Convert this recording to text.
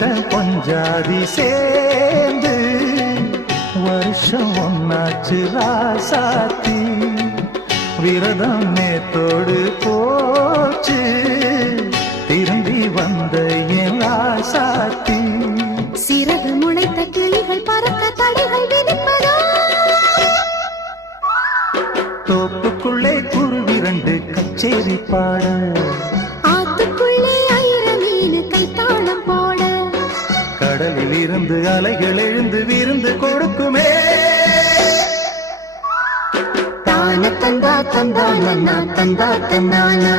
புருஷன் பொஞ்சாதி சேர்ந்து வருஷம் ஒன்னாச்சு ராசாத்தி விரதம் நேத்தோடு போச்சு திரும்பி வந்த என் ராசாத்தி சிறகு முளைத்த கிளிகள் பறக்க தடைகள் விதிப்பதோ தோப்புக்குள்ளே குருவிரண்டு கச்சேரி பாட ஆத்துக்குள்ளே ஆயிரம் மீனு கைத்தாளம் போட கடலில் இருந்து அலைகள் எழுந்து விருந்து கொடுக்குமே தான தந்தா தந்தா நன்னா தந்தா தன்னானா